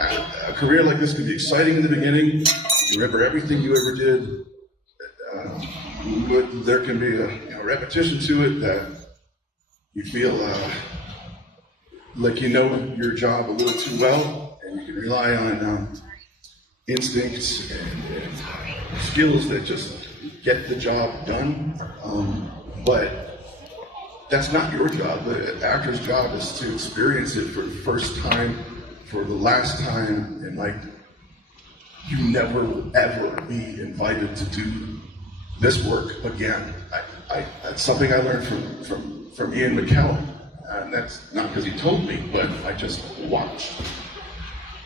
A career like this can be exciting in the beginning. You remember everything you ever did. But there can be a repetition to it that you feel like you know your job a little too well, and you can rely on instincts and skills that just get the job done. But that's not your job. The actor's job is to experience it for the first time, for the last time, and like you never will ever be invited to do this work again. That's something I learned from Ian McKellen, and that's not because he told me, but I just watched.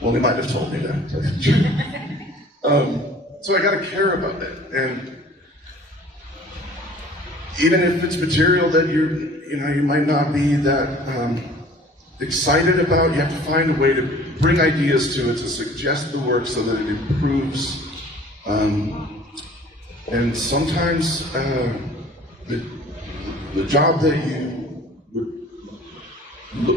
Well, he might have told me that. So I got to care about it, and even if it's material that you might not be that excited about, you have to find a way to bring ideas to it, to suggest the work so that it improves. And sometimes the job that you would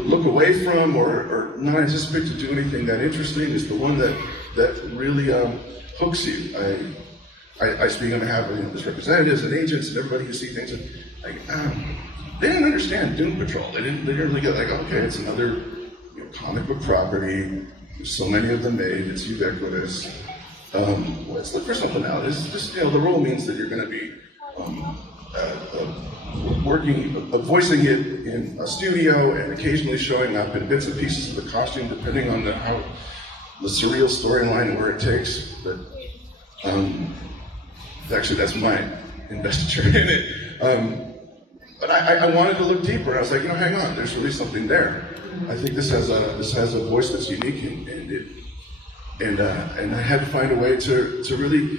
look away from or not anticipate to do anything that interesting is the one that really hooks you. I speak on behalf of these representatives and agents and everybody who see things. Like, they didn't understand Doom Patrol. They didn't really get like, okay, it's another comic book property. There's so many of them made. It's ubiquitous. What's the first one now? It's just the role means that you're going to be voicing it in a studio and occasionally showing up in bits and pieces of the costume, depending on how the surreal storyline and where it takes. But actually, that's my investiture in it. But I wanted to look deeper. I was like, hang on, there's really something there. I think this has a voice that's unique, and I had to find a way to really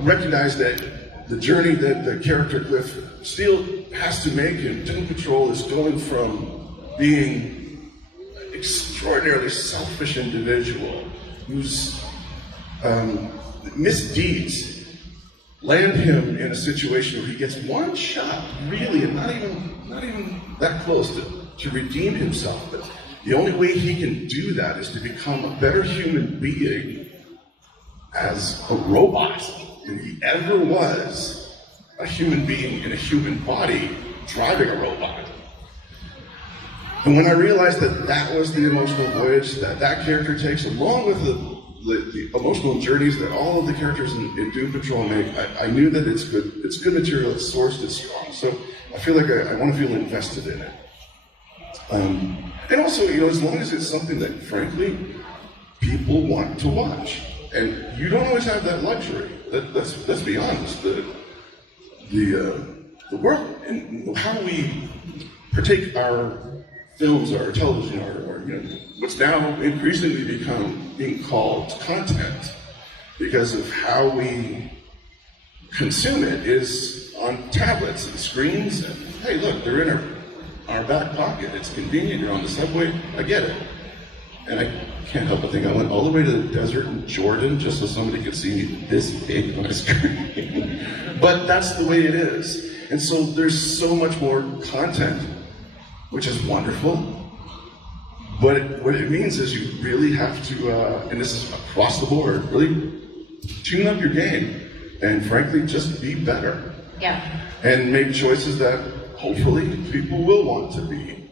recognize that the journey that the character Cliff Steele has to make in Doom Patrol is going from being an extraordinarily selfish individual whose misdeeds land him in a situation where he gets one shot, really, and not even that close to redeem himself. But the only way he can do that is to become a better human being as a robot than he ever was a human being in a human body driving a robot. And when I realized that was the emotional voyage that character takes, along with the emotional journeys that all of the characters in Doom Patrol make, I knew that it's good material, it's sourced, it's strong. So I feel like I want to feel invested in it. And also, as long as it's something that, frankly, people want to watch. And you don't always have that luxury. Let's be honest. The world and how we partake our films, our television, or what's now increasingly being called content, because of how we consume it, is on tablets and screens. And hey, look, they're in our back pocket. It's convenient. You're on the subway. I get it. And I can't help but think I went all the way to the desert in Jordan just so somebody could see me this big on a screen. But that's the way it is. And so there's so much more content, which is wonderful. But what it means is you really have to, and this is across the board, really tune up your game and frankly just be better. Yeah. And make choices that hopefully people will want to be,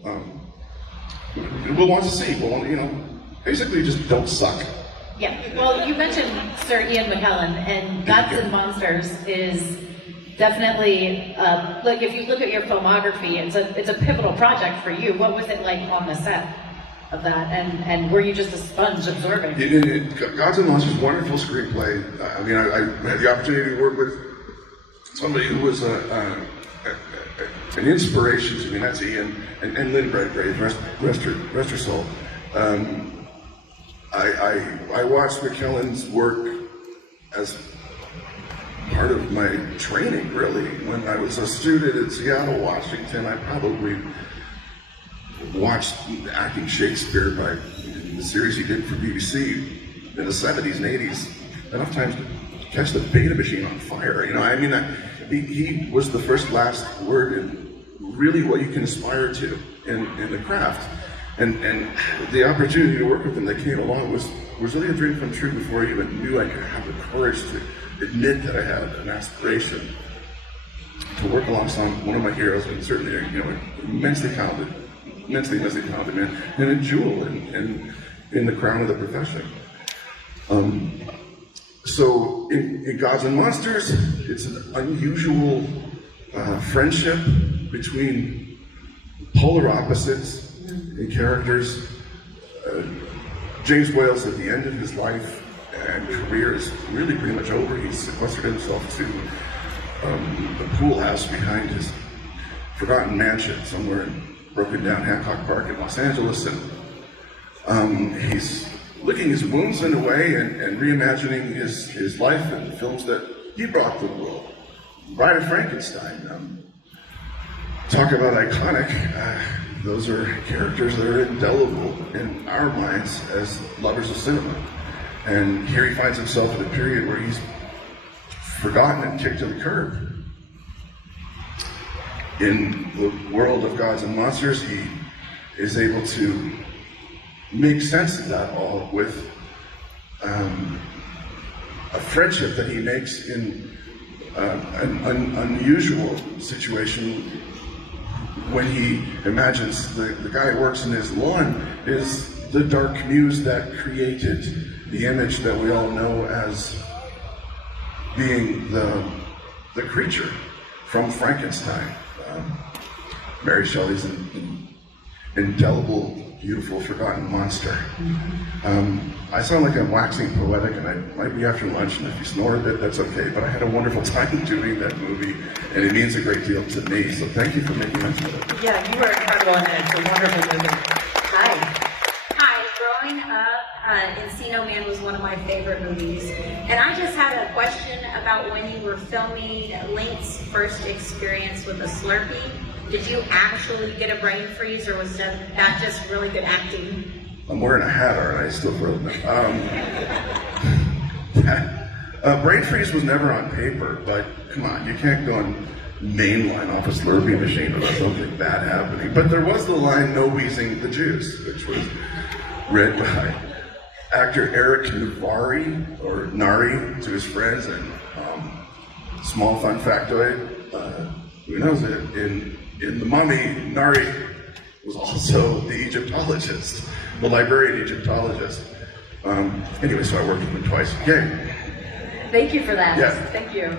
will want to see. Basically just don't suck. Yeah. Well, you mentioned Sir Ian McKellen, and Gods and Monsters is definitely look. If you look at your filmography, it's a pivotal project for you. What was it like on the set of that, and were you just a sponge absorbing? Gods and Monsters, wonderful screenplay. I had the opportunity to work with somebody who was an inspiration to me. That's Ian and Lynn Brave, rest her soul. I watched McKellen's work as part of my training, really. When I was a student in Seattle, Washington, I probably watched Acting Shakespeare by the series he did for BBC in the 70s and 80s enough times to catch the beta machine on fire. He was the first last word in really what you can aspire to in the craft. And the opportunity to work with them that came along was really a dream come true before I even knew I could have the courage to admit that I had an aspiration to work alongside one of my heroes, and certainly, you know, immensely talented man, and a jewel in the crown of the profession. So in Gods and Monsters, it's an unusual friendship between polar opposites in characters. James Wales, at the end of his life and career, is really pretty much over. He's sequestered himself to the pool house behind his forgotten mansion somewhere in broken down Hancock Park in Los Angeles, and he's licking his wounds in a way and reimagining his life and the films that he brought to the world. Bride of Frankenstein. Talk about iconic. Those are characters that are indelible in our minds as lovers of cinema. And here he finds himself in a period where he's forgotten and kicked to the curb. In the world of Gods and Monsters, he is able to make sense of that all with a friendship that he makes in an unusual situation when he imagines the guy who works in his lawn is the dark muse that created the image that we all know as being the creature from Frankenstein. Mary Shelley's an indelible, beautiful, forgotten monster. I sound like I'm waxing poetic, and I might be after lunch, and if you snore a bit, that's okay, but I had a wonderful time doing that movie, and it means a great deal to me, so thank you for making mention of it. Yeah, you were incredible in it. It's a wonderful movie. Hi. Hi, growing up, Encino Man was one of my favorite movies. And I just had a question about when you were filming Link's first experience with a Slurpee. Did you actually get a brain freeze, or was that just really good acting? I'm wearing a hat, aren't I? Still frozen. Brain freeze was never on paper, but come on, you can't go and mainline off a Slurpee machine without something bad happening. But there was the line, "No wheezing the juice," which was read by actor Eric Nari to his friends. And small fun factoid, who knows it, in The Mummy, Nari was also the Egyptologist, the librarian Egyptologist. Anyway, so I worked with him twice. Yay. Thank you for that. Yeah. Thank you.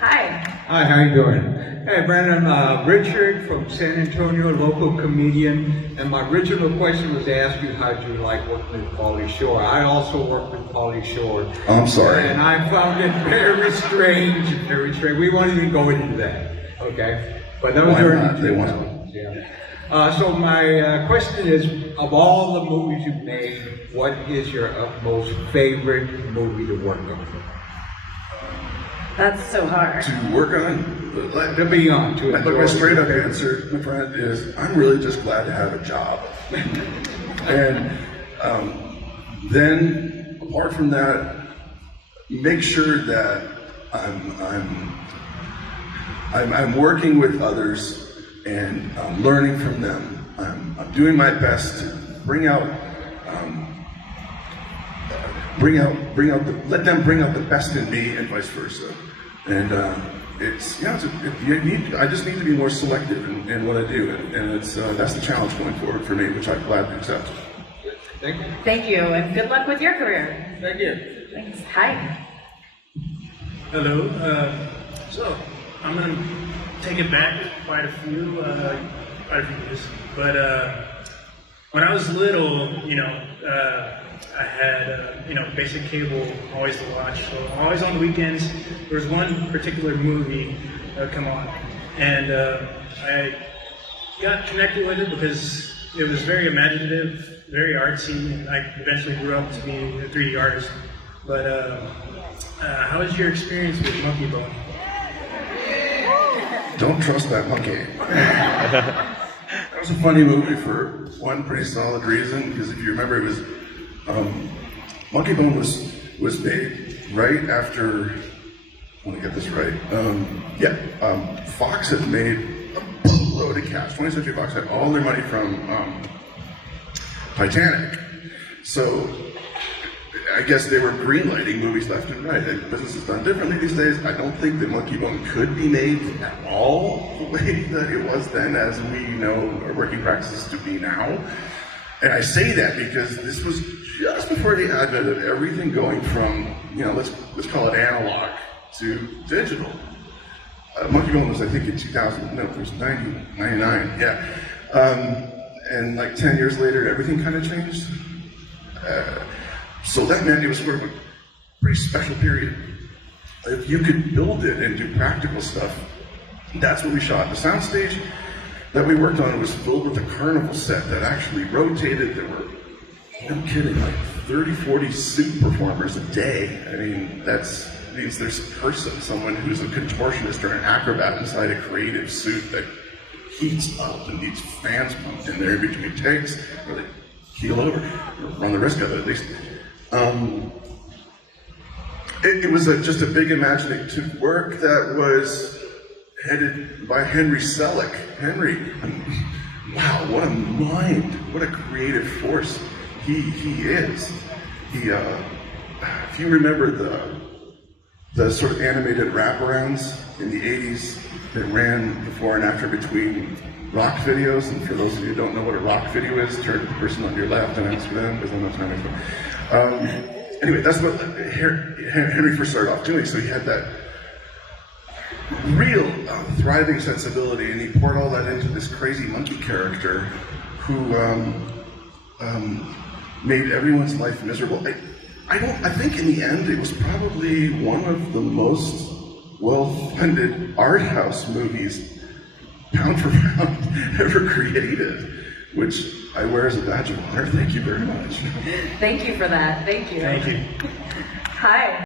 Hi. Hi, how you doing? Hey, Brandon, I'm Richard from San Antonio, local comedian. And my original question was to ask you how you like working with Pauly Shore. I also work with Pauly Shore. I'm sorry. And I found it very strange, very strange. We won't even go into that, okay? But that was Why very not? They cute. won't. Yeah. So my question is, of all the movies you've made, what is your most favorite movie to work on? That's so hard. To work on, To be on, to look, my straight up answer, my friend, is I'm really just glad to have a job. And then, apart from that, make sure that I'm working with others and I'm learning from them. I'm doing my best to let them bring out the best in me, and vice versa. And I just need to be more selective in what I do, and that's the challenge going forward for me, which I'm glad to accept. Thank you. Thank you, and good luck with your career. Thank you. Thanks. Hi. Hello. So I'm gonna take it back quite a few years. But when I was little, I had basic cable always to watch. So always on the weekends, there was one particular movie that would come on, and I got connected with it because it was very imaginative, very artsy, and I eventually grew up to be a 3D artist. But how was your experience with Monkey Bone? Don't trust that monkey. That was a funny movie for one pretty solid reason, because if you remember, it was Monkey Bone was made right after. I want to get this right. Fox had made a boatload of cash. 20th Century Fox had all their money from Titanic. So I guess they were greenlighting movies left and right. And business is done differently these days. I don't think that Monkey Bone could be made at all the way that it was then, as we know our working practices to be now. And I say that because this was just before the advent of everything going from, let's call it analog to digital. Monkey Bone was, I think, in 2000, no, it was 99, yeah. And like 10 years later, everything kind of changed. So that meant it was sort of a pretty special period. If you could build it and do practical stuff, that's what we shot. The soundstage that we worked on was filled with a carnival set that actually rotated. There were, no kidding, like 30, 40 suit performers a day. I mean, that means there's a person, someone who's a contortionist or an acrobat inside a creative suit that heats up and needs fans pumped in there in between takes, or they keel over, or run the risk of it at least. It was just a big imaginative work that was headed by Henry Selick. Henry, wow, what a mind, what a creative force he is. If you remember the sort of animated wraparounds in the 80s that ran before and after between rock videos, and for those of you who don't know what a rock video is, turn to the person on your left and ask for them, because I don't have time. Anyway, that's what Henry first started off doing, so he had that real thriving sensibility, and he poured all that into this crazy monkey character who made everyone's life miserable. I think in the end it was probably one of the most well-funded art house movies, pound for pound, ever created, which I wear as a badge of honor. Thank you very much. Thank you for that. Thank you. Thank you. Hi.